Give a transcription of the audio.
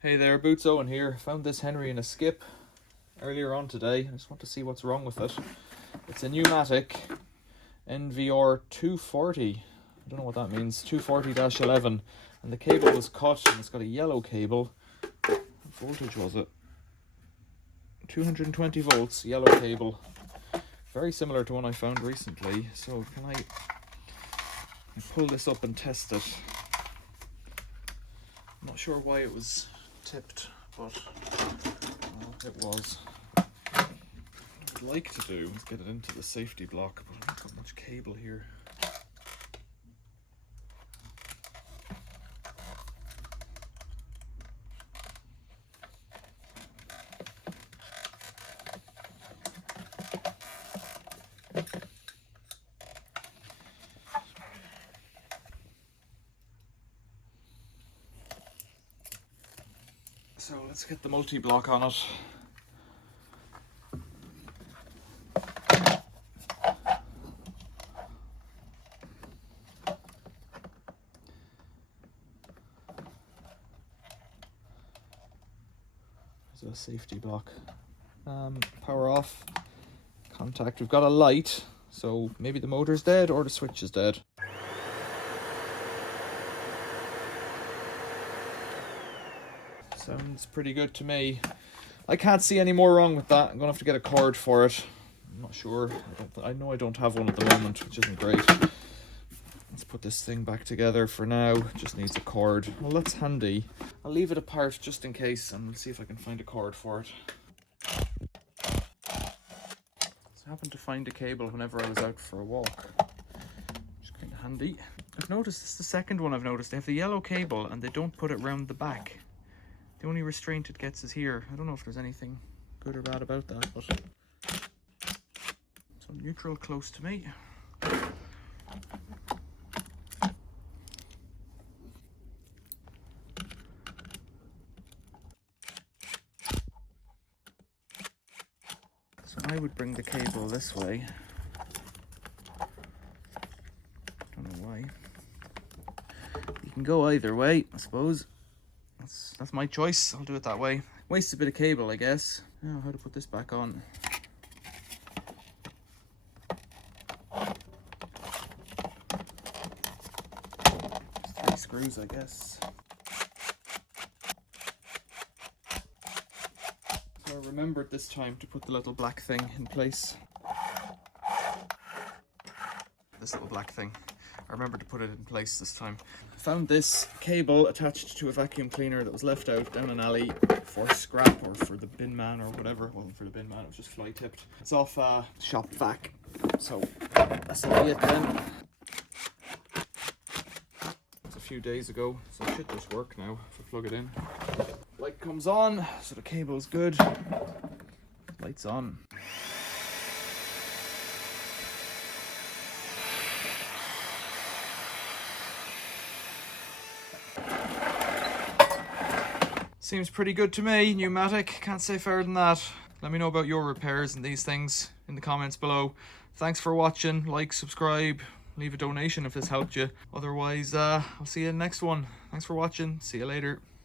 Hey there, Boots Owen here. Found this Henry in a skip earlier on today. I just want to see what's wrong with it. It's a Numatic NVR240. I don't know what that means. 240-11. And the cable was cut and it's got a yellow cable. What voltage was it? 220 volts, yellow cable. Very similar to one I found recently. So can I pull this up and test it? I'm not sure why it was tipped, but well, it was. What I'd like to do is get it into the safety block, but I don't got much cable here. So let's get the multi-block on it. There's a safety block. Power off. Contact. We've got a light, so maybe the motor's dead or the switch is dead. Sounds pretty good to me. I can't see any more wrong with that. I'm gonna have to get a cord for it. I'm not sure. I know I don't have one at the moment, which isn't great. Let's put this thing back together for now. It just needs a cord. Well, that's handy. I'll leave it apart just in case, and we'll see if I can find a cord for it. I happened to find a cable whenever I was out for a walk. Which is kind of handy. I've noticed, this is the second one I've noticed. They have the yellow cable and they don't put it round the back. The only restraint it gets is here. I don't know if there's anything good or bad about that, but so neutral close to me. So I would bring the cable this way. Don't know why. You can go either way, I suppose. That's my choice. I'll do it that way. Waste a bit of cable, I guess. Now, how to put this back on? 3 screws, I guess. So I remembered this time to put the little black thing in place. This little black thing. I remembered to put it in place this time. I found this cable attached to a vacuum cleaner that was left out down an alley for scrap or for the bin man or whatever. It wasn't for the bin man, it was just fly tipped. It's off shop vac, so that's all it then. It's a few days ago, so it should just work now if I plug it in. Light comes on, so the cable's good. Light's on. Seems pretty good to me, Numatic. Can't say fairer than that. Let me know about your repairs and these things in the comments below. Thanks for watching. Like, subscribe, leave a donation if this helped you. Otherwise, I'll see you in the next one. Thanks for watching. See you later.